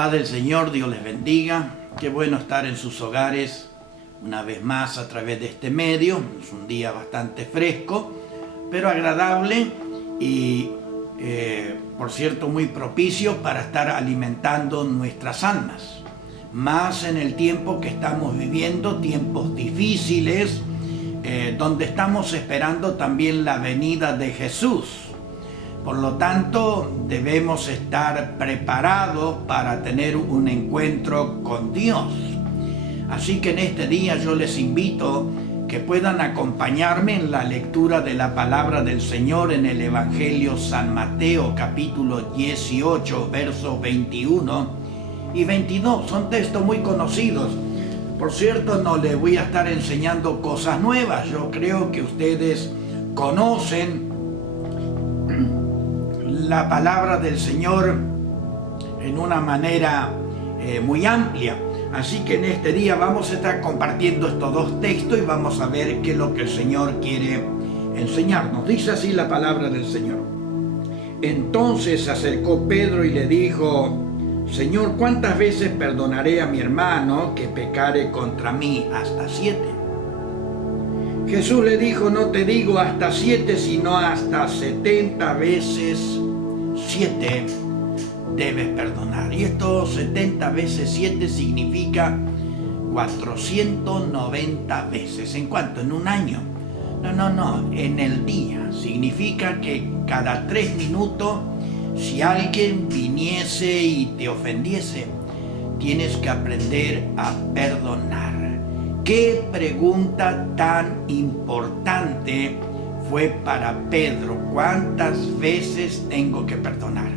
Paz del Señor, Dios les bendiga. Qué bueno estar en sus hogares una vez más a través de este medio. Es un día bastante fresco, pero agradable y, por cierto, muy propicio para estar alimentando nuestras almas. Más en el tiempo que estamos viviendo, tiempos difíciles, donde estamos esperando también la venida de Jesús. Por lo tanto, debemos estar preparados para tener un encuentro con Dios. Así que en este día yo les invito que puedan acompañarme en la lectura de la palabra del Señor en el Evangelio San Mateo, capítulo 18, versos 21 y 22. Son textos muy conocidos. Por cierto, no les voy a estar enseñando cosas nuevas. Yo creo que ustedes conocen la palabra del Señor en una manera muy amplia. Así que en este día vamos a estar compartiendo estos dos textos y vamos a ver qué es lo que el Señor quiere enseñarnos. Dice así la palabra del Señor. Entonces se acercó Pedro y le dijo: Señor, ¿cuántas veces perdonaré a mi hermano que pecare contra mí? ¿Hasta 7? Jesús le dijo: no te digo hasta 7, sino hasta 70 veces 7 debes perdonar. Y esto 70 veces 7 significa 490 veces. ¿En cuánto? ¿En un año? No, en el día. Significa que cada 3 minutos, si alguien viniese y te ofendiese, tienes que aprender a perdonar. Qué pregunta tan importante fue para Pedro. ¿Cuántas veces tengo que perdonar?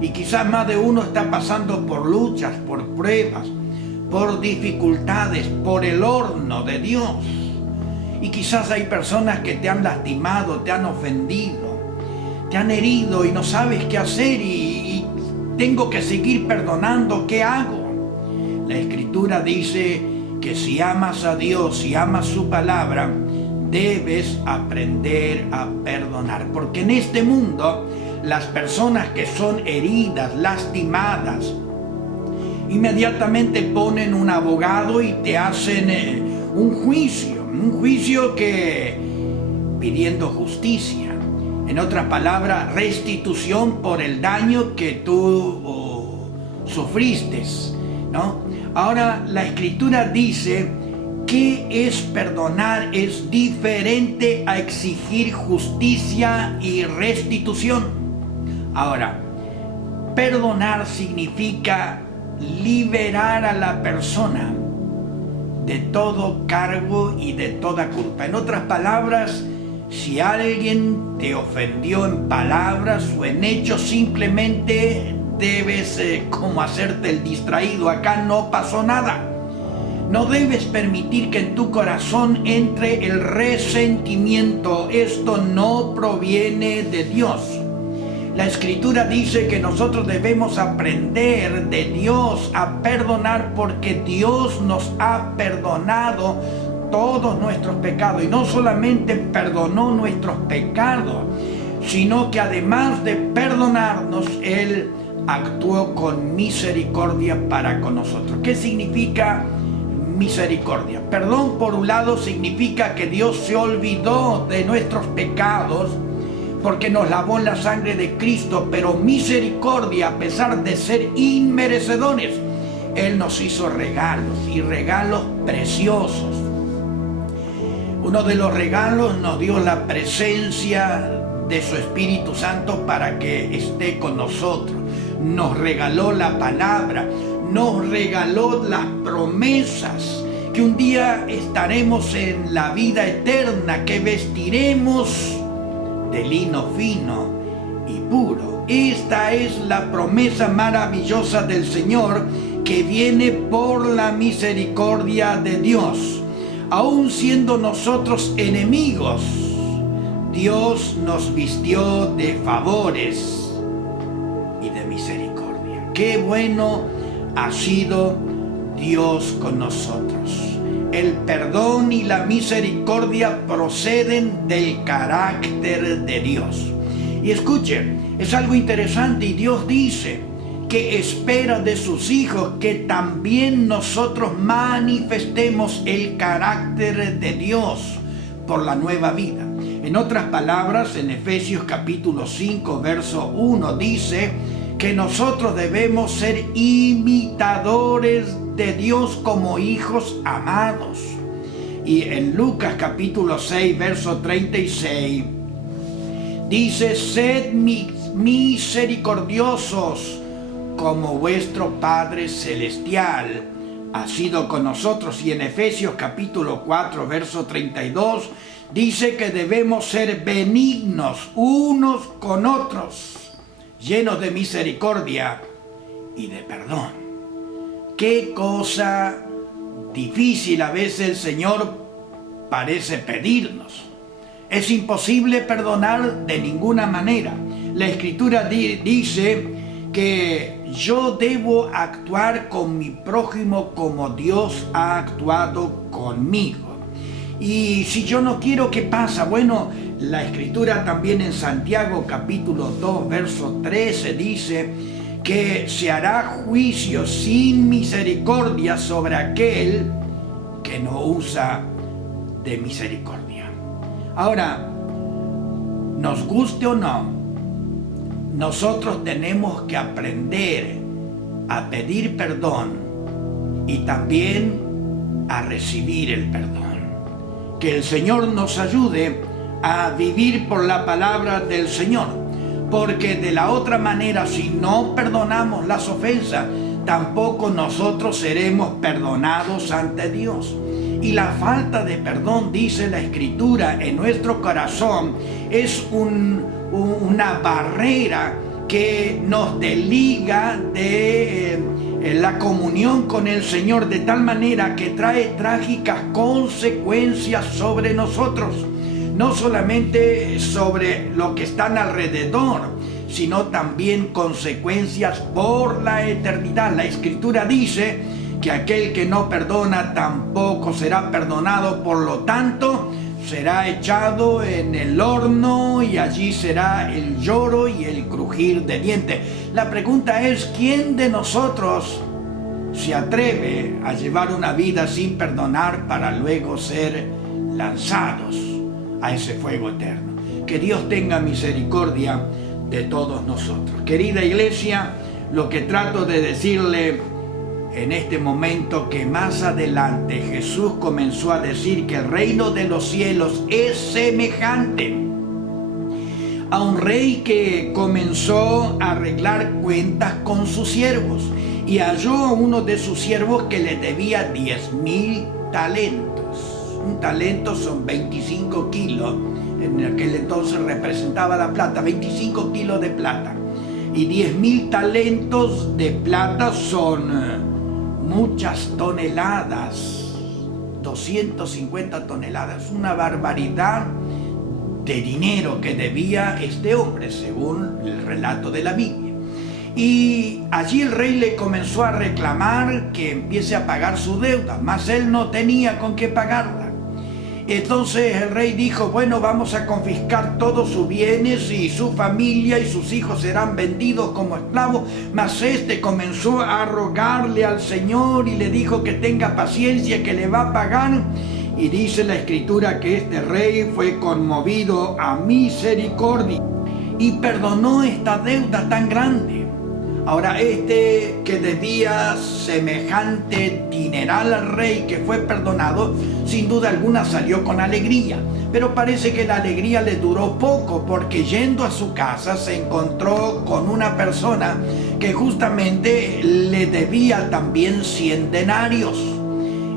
Y quizás más de uno está pasando por luchas, por pruebas, por dificultades, por el horno de Dios. Y quizás hay personas que te han lastimado, te han ofendido, te han herido y no sabes qué hacer y tengo que seguir perdonando. ¿Qué hago? La Escritura dice que si amas a Dios, si amas su palabra, debes aprender a perdonar. Porque en este mundo, las personas que son heridas, lastimadas, inmediatamente ponen un abogado y te hacen un juicio que pidiendo justicia. En otras palabras, restitución por el daño que tú sufriste, ¿no? Ahora, la Escritura dice que es perdonar, es diferente a exigir justicia y restitución. Ahora, perdonar significa liberar a la persona de todo cargo y de toda culpa. En otras palabras, si alguien te ofendió en palabras o en hechos, simplemente debes como hacerte el distraído. Acá no pasó nada. No debes permitir que en tu corazón entre el resentimiento. Esto no proviene de Dios. La Escritura dice que nosotros debemos aprender de Dios a perdonar, porque Dios nos ha perdonado todos nuestros pecados. Y no solamente perdonó nuestros pecados, sino que además de perdonarnos, Él actuó con misericordia para con nosotros. ¿Qué significa misericordia? Perdón, por un lado, significa que Dios se olvidó de nuestros pecados porque nos lavó en la sangre de Cristo. Pero misericordia, a pesar de ser inmerecedores, Él nos hizo regalos, y regalos preciosos. Uno de los regalos nos dio la presencia de su Espíritu Santo para que esté con nosotros. Nos regaló la palabra, nos regaló las promesas, que un día estaremos en la vida eterna, que vestiremos de lino fino y puro. Esta es la promesa maravillosa del Señor, que viene por la misericordia de Dios. Aun siendo nosotros enemigos, Dios nos vistió de favores y de misericordia. Qué bueno ha sido Dios con nosotros. El perdón y la misericordia proceden del carácter de Dios. Y escuchen, es algo interesante, y Dios dice que espera de sus hijos que también nosotros manifestemos el carácter de Dios por la nueva vida. En otras palabras, en Efesios capítulo 5, verso 1 dice que nosotros debemos ser imitadores de Dios como hijos amados. Y en Lucas capítulo 6, verso 36 dice: sed misericordiosos como vuestro Padre Celestial ha sido con nosotros. Y en Efesios capítulo 4, verso 32, dice que debemos ser benignos unos con otros, llenos de misericordia y de perdón. Qué cosa difícil a veces el Señor parece pedirnos. Es imposible perdonar de ninguna manera. La Escritura dice que yo debo actuar con mi prójimo como Dios ha actuado conmigo. Y si yo no quiero, ¿qué pasa? Bueno, la Escritura también en Santiago capítulo 2, verso 13 dice que se hará juicio sin misericordia sobre aquel que no usa de misericordia. Ahora, nos guste o no, nosotros tenemos que aprender a pedir perdón y también a recibir el perdón. Que el Señor nos ayude a vivir por la palabra del Señor, porque de la otra manera, si no perdonamos las ofensas, tampoco nosotros seremos perdonados ante Dios. Y la falta de perdón, dice la Escritura, en nuestro corazón es una barrera que nos desliga de la comunión con el Señor, de tal manera que trae trágicas consecuencias sobre nosotros, no solamente sobre lo que están alrededor, sino también consecuencias por la eternidad. La Escritura dice que aquel que no perdona tampoco será perdonado, por lo tanto será echado en el horno y allí será el lloro y el crujir de dientes. La pregunta es, ¿quién de nosotros se atreve a llevar una vida sin perdonar para luego ser lanzados a ese fuego eterno? Que Dios tenga misericordia de todos nosotros. Querida iglesia, lo que trato de decirle en este momento, que más adelante Jesús comenzó a decir que el reino de los cielos es semejante a un rey que comenzó a arreglar cuentas con sus siervos y halló a uno de sus siervos que le debía 10,000 talentos. Un talento son 25 kilos, en aquel entonces representaba la plata, 25 kilos de plata. Y 10,000 talentos de plata son muchas toneladas, 250 toneladas, una barbaridad de dinero que debía este hombre, según el relato de la Biblia. Y allí el rey le comenzó a reclamar que empiece a pagar su deuda, mas él no tenía con qué pagarla. Entonces el rey dijo: bueno, vamos a confiscar todos sus bienes y su familia y sus hijos serán vendidos como esclavos. Mas este comenzó a rogarle al Señor y le dijo que tenga paciencia, que le va a pagar. Y dice la Escritura que este rey fue conmovido a misericordia y perdonó esta deuda tan grande. Ahora, este que debía semejante dineral al rey que fue perdonado, sin duda alguna salió con alegría. Pero parece que la alegría le duró poco, porque yendo a su casa se encontró con una persona que justamente le debía también 100 denarios.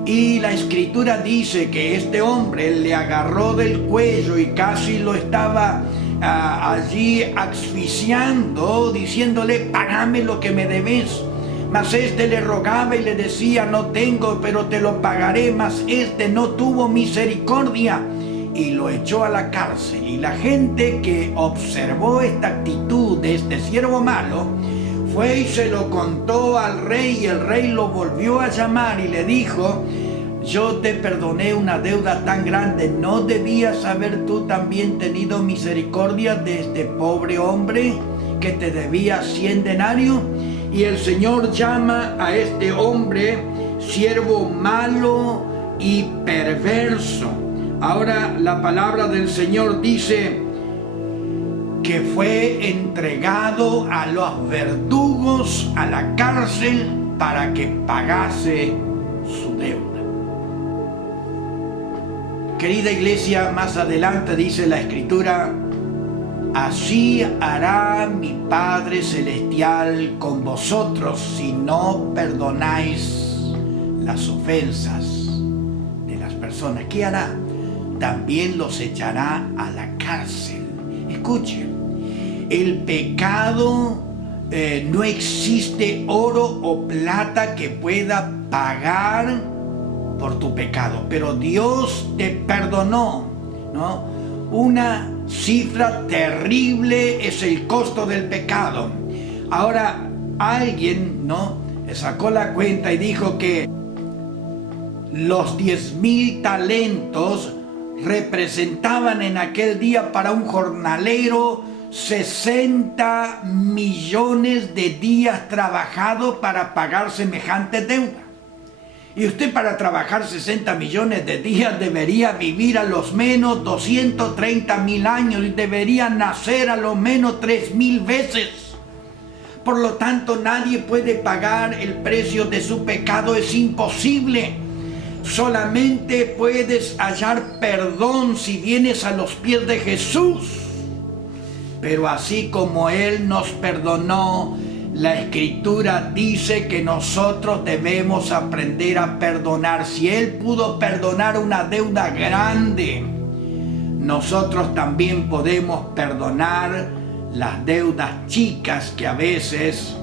Y la Escritura dice que este hombre le agarró del cuello y casi lo estaba allí asfixiando, diciéndole: págame lo que me debes. Mas este le rogaba y le decía: no tengo, pero te lo pagaré. Mas este no tuvo misericordia y lo echó a la cárcel. Y la gente que observó esta actitud de este siervo malo fue y se lo contó al rey, y el rey lo volvió a llamar y le dijo: yo te perdoné una deuda tan grande, ¿no debías haber tú también tenido misericordia de este pobre hombre que te debía 100 denarios? Y el Señor llama a este hombre siervo malo y perverso. Ahora la palabra del Señor dice que fue entregado a los verdugos, a la cárcel, para que pagase su deuda. Querida iglesia, más adelante dice la Escritura: así hará mi Padre Celestial con vosotros si no perdonáis las ofensas de las personas. ¿Qué hará? También los echará a la cárcel. Escuchen, el pecado, no existe oro o plata que pueda pagar por tu pecado, pero Dios te perdonó, ¿no? Una cifra terrible es el costo del pecado. Ahora alguien, ¿no?, sacó la cuenta y dijo que los 10,000 talentos representaban en aquel día para un jornalero 60 millones de días trabajados para pagar semejante deuda. Y usted, para trabajar 60 millones de días, debería vivir a lo menos 230,000 años y debería nacer a lo menos 3,000 veces. Por lo tanto, nadie puede pagar el precio de su pecado, es imposible. Solamente puedes hallar perdón si vienes a los pies de Jesús. Pero así como Él nos perdonó, la Escritura dice que nosotros debemos aprender a perdonar. Si Él pudo perdonar una deuda grande, nosotros también podemos perdonar las deudas chicas que a veces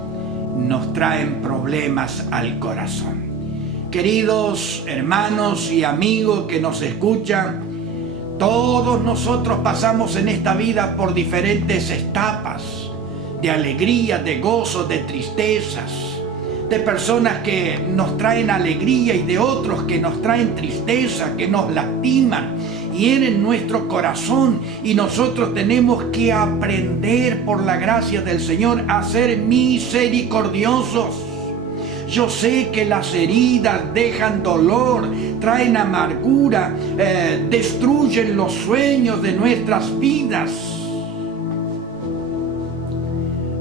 nos traen problemas al corazón. Queridos hermanos y amigos que nos escuchan, todos nosotros pasamos en esta vida por diferentes etapas de alegría, de gozo, de tristezas, de personas que nos traen alegría y de otros que nos traen tristeza, que nos lastiman, hieren nuestro corazón, y nosotros tenemos que aprender por la gracia del Señor a ser misericordiosos. Yo sé que las heridas dejan dolor, traen amargura, destruyen los sueños de nuestras vidas.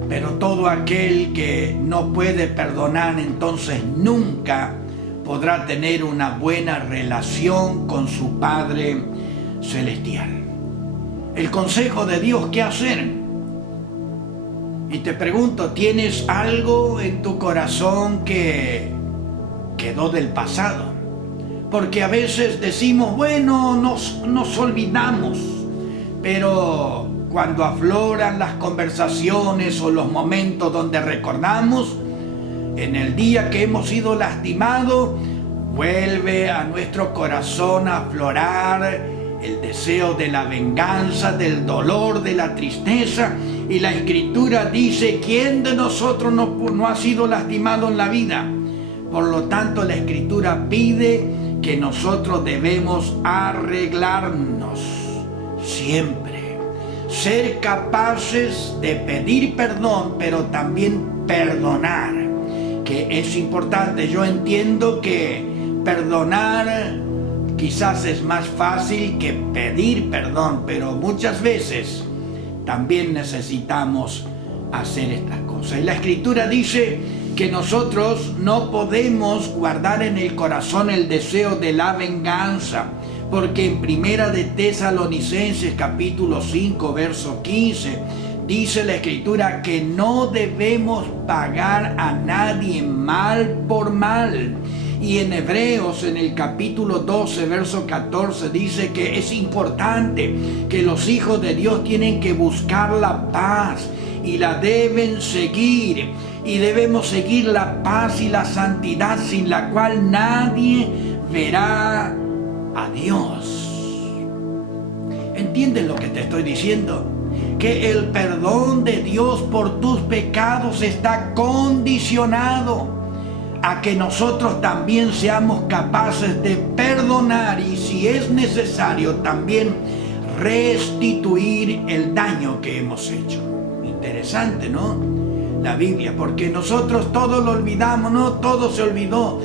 Pero todo aquel que no puede perdonar, entonces nunca podrá tener una buena relación con su Padre Celestial. El consejo de Dios, ¿qué hacer? Y te pregunto, ¿tienes algo en tu corazón que quedó del pasado? Porque a veces decimos, bueno, nos olvidamos, pero cuando afloran las conversaciones o los momentos donde recordamos, en el día que hemos sido lastimados, vuelve a nuestro corazón a aflorar el deseo de la venganza, del dolor, de la tristeza. Y la Escritura dice, ¿quién de nosotros no ha sido lastimado en la vida? Por lo tanto, la Escritura pide que nosotros debemos arreglarnos siempre, ser capaces de pedir perdón, pero también perdonar, que es importante. Yo entiendo que perdonar quizás es más fácil que pedir perdón, pero muchas veces también necesitamos hacer estas cosas. Y la Escritura dice que nosotros no podemos guardar en el corazón el deseo de la venganza, porque en Primera de Tesalonicenses capítulo 5 verso 15 dice la Escritura que no debemos pagar a nadie mal por mal. Y en Hebreos, en el capítulo 12, verso 14, dice que es importante que los hijos de Dios tienen que buscar la paz y la deben seguir. Y debemos seguir la paz y la santidad, sin la cual nadie verá a Dios. ¿Entiendes lo que te estoy diciendo? Que el perdón de Dios por tus pecados está condicionado a que nosotros también seamos capaces de perdonar y, si es necesario, también restituir el daño que hemos hecho. Interesante, ¿no? una Biblia, porque nosotros todo lo olvidamos, no todo se olvidó.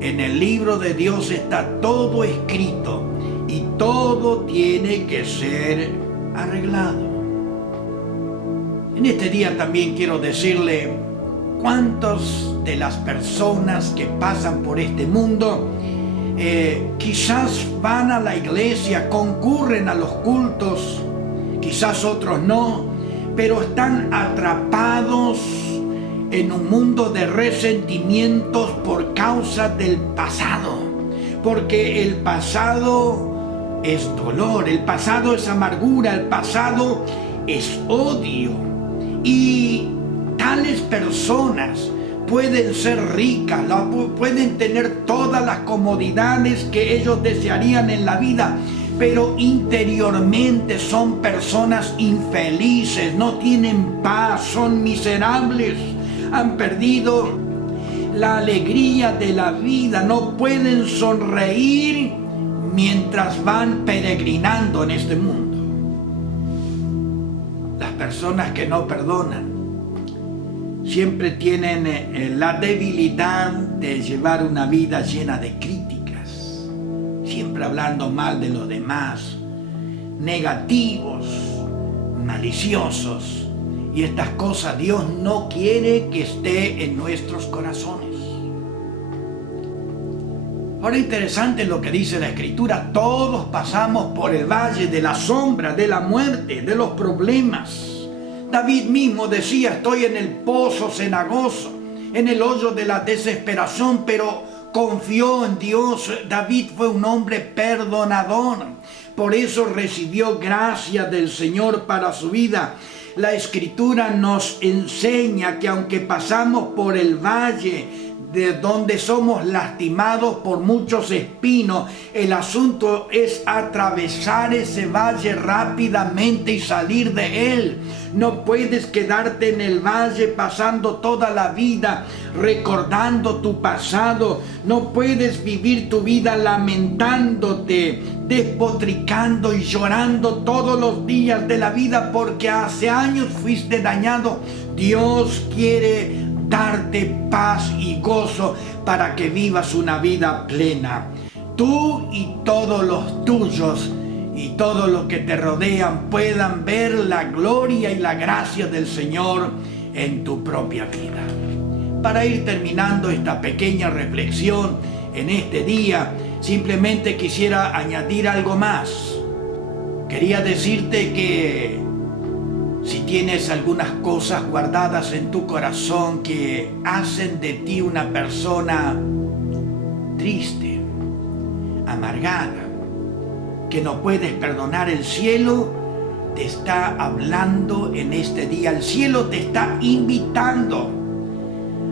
En el libro de Dios está todo escrito y todo tiene que ser arreglado. En este día también quiero decirle, ¿cuántas de las personas que pasan por este mundo quizás van a la iglesia, concurren a los cultos, quizás otros no, pero están atrapados en un mundo de resentimientos por causa del pasado? Porque el pasado es dolor, el pasado es amargura, el pasado es odio. Y tales personas pueden ser ricas, pueden tener todas las comodidades que ellos desearían en la vida, pero interiormente son personas infelices, no tienen paz, son miserables, han perdido la alegría de la vida, no pueden sonreír mientras van peregrinando en este mundo. Las personas que no perdonan siempre tienen la debilidad de llevar una vida llena de críticas, siempre hablando mal de los demás, negativos, maliciosos. Y estas cosas Dios no quiere que esté en nuestros corazones. Ahora, interesante lo que dice la Escritura. Todos pasamos por el valle de la sombra, de la muerte, de los problemas. David mismo decía, estoy en el pozo cenagoso, en el hoyo de la desesperación, pero confió en Dios. David fue un hombre perdonador. Por eso recibió gracia del Señor para su vida. La Escritura nos enseña que aunque pasamos por el valle de donde somos lastimados por muchos espinos, el asunto es atravesar ese valle rápidamente y salir de él. No puedes quedarte en el valle pasando toda la vida recordando tu pasado. No puedes vivir tu vida lamentándote, despotricando y llorando todos los días de la vida porque hace años fuiste dañado. Dios quiere darte paz y gozo para que vivas una vida plena. Tú y todos los tuyos y todos los que te rodean puedan ver la gloria y la gracia del Señor en tu propia vida. Para ir terminando esta pequeña reflexión en este día, simplemente quisiera añadir algo más. Quería decirte que si tienes algunas cosas guardadas en tu corazón que hacen de ti una persona triste, amargada, que no puedes perdonar, el cielo te está hablando en este día. El cielo te está invitando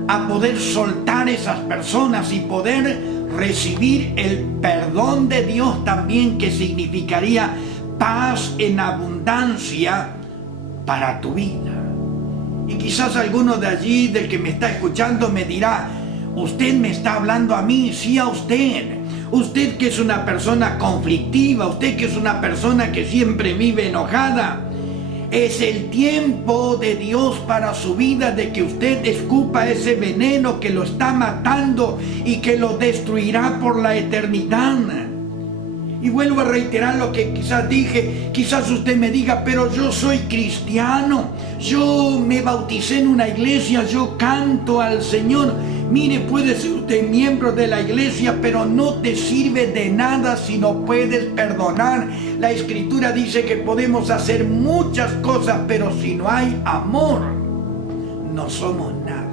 a poder soltar esas personas y poder recibir el perdón de Dios también, que significaría paz en abundancia para tu vida. Y quizás alguno de allí, del que me está escuchando, me dirá, usted me está hablando a mí. Sí, a usted. Usted que es una persona conflictiva, usted que es una persona que siempre vive enojada. Es el tiempo de Dios para su vida, de que usted escupa ese veneno que lo está matando y que lo destruirá por la eternidad. Y vuelvo a reiterar lo que quizás dije. Quizás usted me diga, pero yo soy cristiano, yo me bauticé en una iglesia, yo canto al Señor. Mire, puede ser usted miembro de la iglesia, pero no te sirve de nada si no puedes perdonar. La Escritura dice que podemos hacer muchas cosas, pero si no hay amor, no somos nada.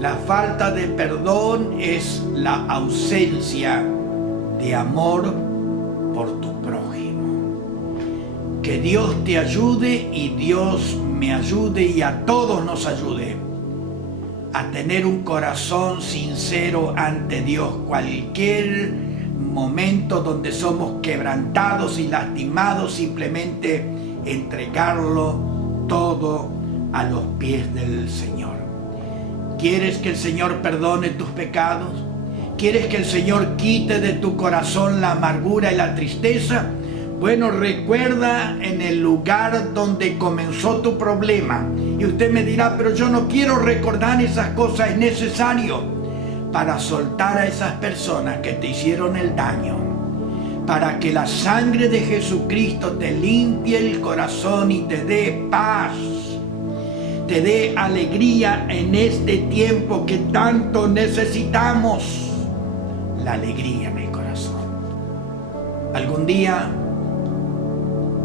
La falta de perdón es la ausencia de amor por tu prójimo. Que Dios te ayude y Dios me ayude y a todos nos ayude a tener un corazón sincero ante Dios. Cualquier momento donde somos quebrantados y lastimados, simplemente entregarlo todo a los pies del Señor. ¿Quieres que el Señor perdone tus pecados? ¿Quieres que el Señor quite de tu corazón la amargura y la tristeza? Bueno, recuerda en el lugar donde comenzó tu problema. Y usted me dirá, pero yo no quiero recordar esas cosas. Es necesario para soltar a esas personas que te hicieron el daño, para que la sangre de Jesucristo te limpie el corazón y te dé paz, te dé alegría en este tiempo que tanto necesitamos. La alegría en el corazón. Algún día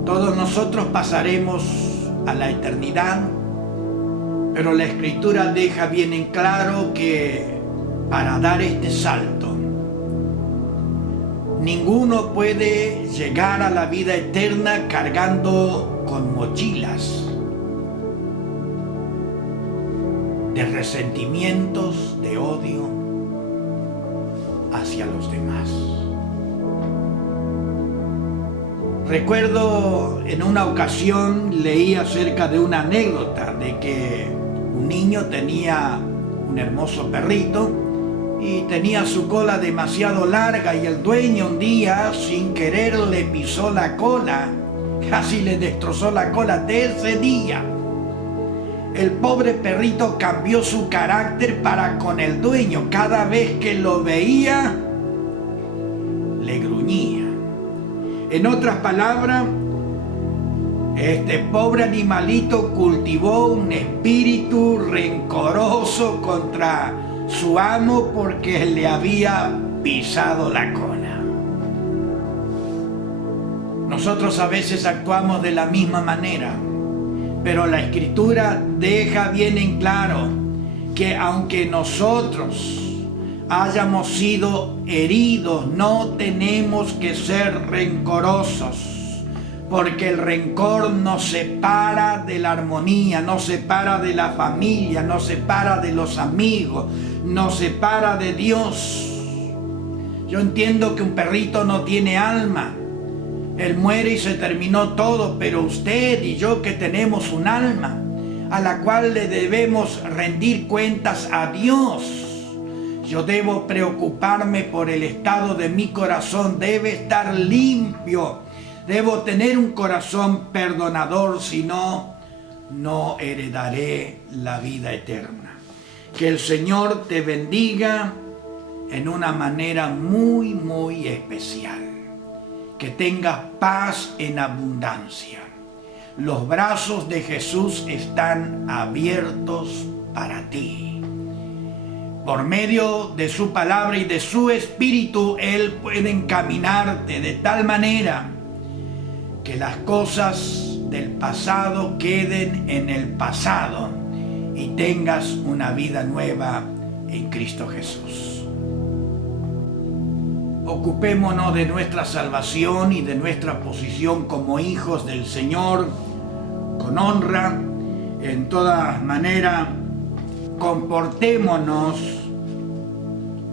todos nosotros pasaremos a la eternidad, pero la Escritura deja bien en claro que para dar este salto, ninguno puede llegar a la vida eterna cargando con mochilas de resentimientos, de odio hacia los demás. Recuerdo en una ocasión leí acerca de una anécdota de que un niño tenía un hermoso perrito y tenía su cola demasiado larga, y el dueño un día sin querer le pisó la cola, casi le destrozó la cola. De ese día el pobre perrito cambió su carácter para con el dueño. Cada vez que lo veía le gruñía. En otras palabras, este pobre animalito cultivó un espíritu rencoroso contra su amo porque le había pisado la cola. Nosotros a veces actuamos de la misma manera, pero la Escritura deja bien en claro que aunque nosotros hayamos sido heridos, no tenemos que ser rencorosos, porque el rencor nos separa de la armonía, nos separa de la familia, nos separa de los amigos, nos separa de Dios. Yo entiendo que un perrito no tiene alma, él muere y se terminó todo, pero usted y yo que tenemos un alma a la cual le debemos rendir cuentas a Dios. Yo debo preocuparme por el estado de mi corazón, debe estar limpio, debo tener un corazón perdonador, si no, no heredaré la vida eterna. Que el Señor te bendiga en una manera muy, muy especial. Que tengas paz en abundancia. Los brazos de Jesús están abiertos para ti. Por medio de su palabra y de su espíritu, Él puede encaminarte de tal manera que las cosas del pasado queden en el pasado y tengas una vida nueva en Cristo Jesús. Ocupémonos de nuestra salvación y de nuestra posición como hijos del Señor con honra. En toda manera, comportémonos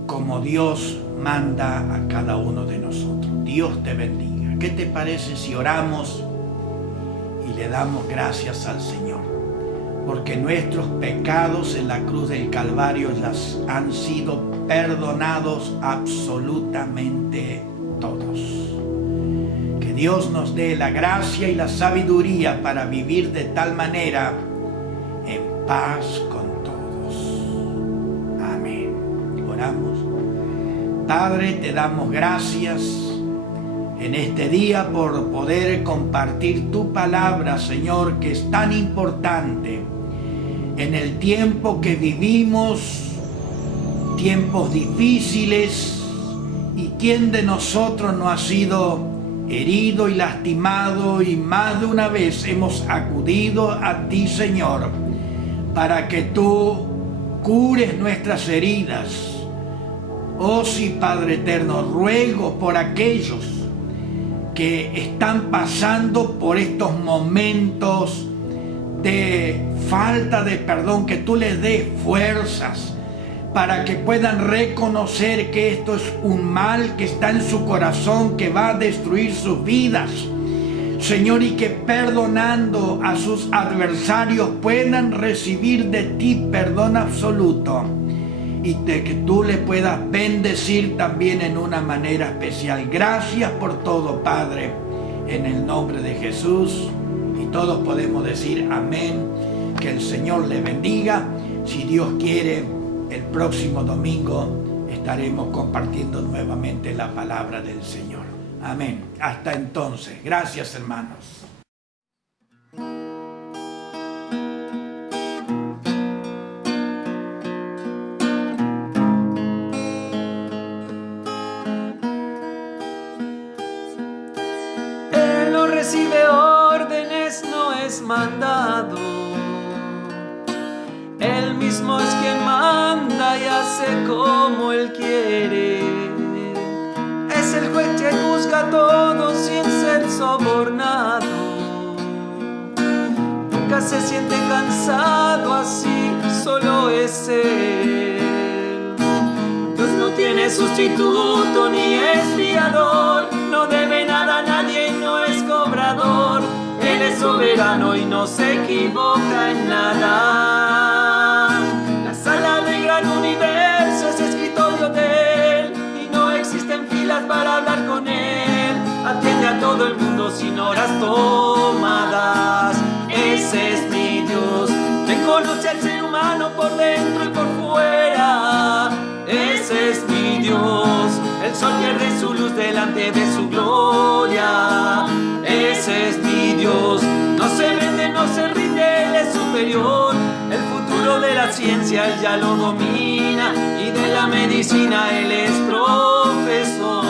como Dios manda a cada uno de nosotros. Dios te bendiga. ¿Qué te parece si oramos y le damos gracias al Señor? Porque nuestros pecados en la cruz del Calvario ya han sido perdonados absolutamente todos. Que Dios nos dé la gracia y la sabiduría para vivir de tal manera en paz con todos. Amén. Oramos. Padre, te damos gracias en este día por poder compartir tu palabra, Señor, que es tan importante en el tiempo que vivimos, tiempos difíciles, y quién de nosotros no ha sido herido y lastimado, y más de una vez hemos acudido a ti, Señor, para que tú cures nuestras heridas. Oh sí, Padre eterno, ruego por aquellos que están pasando por estos momentos de falta de perdón, que tú les des fuerzas para que puedan reconocer que esto es un mal que está en su corazón, que va a destruir sus vidas, Señor, y que perdonando a sus adversarios puedan recibir de ti perdón absoluto, y de que tú le puedas bendecir también en una manera especial. Gracias por todo, Padre, en el nombre de Jesús. Y todos podemos decir amén. Que el Señor le bendiga. Si Dios quiere, el próximo domingo estaremos compartiendo nuevamente la palabra del Señor. Amén. Hasta entonces. Gracias, hermanos. Él no recibe órdenes, no es mandado. Él mismo es quien manda y hace como Él quiere. Es el juez que juzga a todos sin ser sobornado. Nunca se siente cansado, así solo es Él. Dios no tiene sustituto ni es fiador, no debe nada a nadie y no es cobrador. Él es soberano y no se equivoca en nada. La sala del gran universo es escritorio de Él y no existen filas para hablar con Él. Atiende a todo el mundo sin horas tomadas. Ese es mi Dios. Me conoce al ser humano por dentro y por fuera. Ese es mi Dios. El sol pierde su luz delante de su gloria. Ese es mi Dios. No se vende, no se rinde, Él es superior. El futuro de la ciencia Él ya lo domina y de la medicina Él es profesor.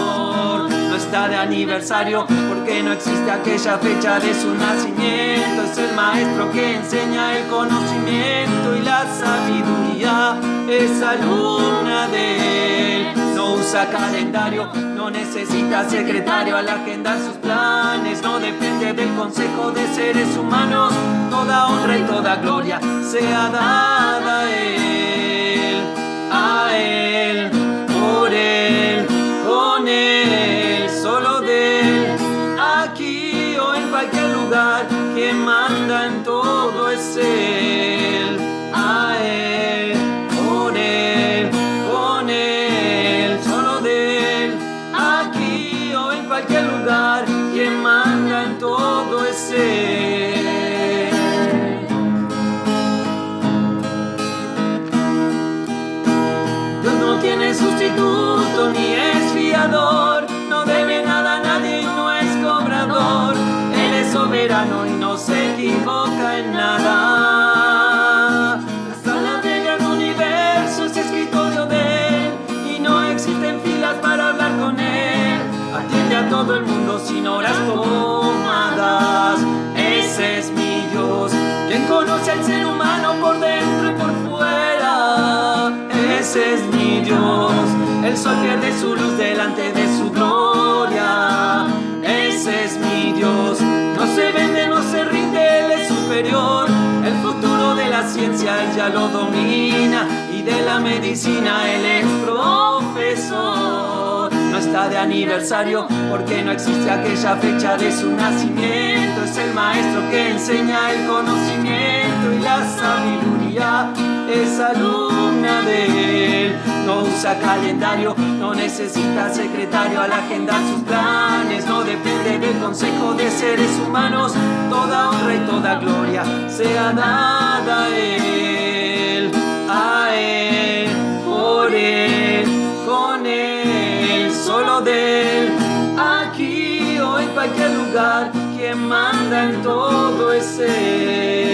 No está de aniversario porque no existe aquella fecha de su nacimiento. Es el maestro que enseña el conocimiento y la sabiduría. Es alumna de Él. No usa calendario, no necesita secretario al agendar sus planes. No depende del consejo de seres humanos. Toda honra y toda gloria sea dada a Él, por Él, con Él, solo de Él. Aquí o en cualquier lugar, quien manda en todo es Él, a Él, por Él, con Él, solo de Él. Aquí o en cualquier lugar, quien manda en todo es Él. Dios no tiene sustituto ni es fiador, no debe nada a nadie y no es cobrador. Él es soberano y no se equivoca en nada. La sala del gran universo es escritorio de Él y no existen filas para hablar con Él. Atiende a todo el mundo sin horas tomadas. Ese es mi Dios, quien conoce al ser humano por dentro y por fuera. Ese es mi Dios. El sol pierde su luz delante de su gloria. Ese es mi Dios. No se vende, no se rinde, Él es superior. El futuro de la ciencia Él ya lo domina y de la medicina Él es profesor. No está de aniversario porque no existe aquella fecha de su nacimiento. Es el maestro que enseña el conocimiento y la sabiduría. Es alumna de Él. No usa calendario, no necesita secretario al agendar sus planes. No depende del consejo de seres humanos. Toda honra y toda gloria sea dada a Él, por Él, con Él, solo de Él. Aquí o en cualquier lugar, quien manda en todo es Él.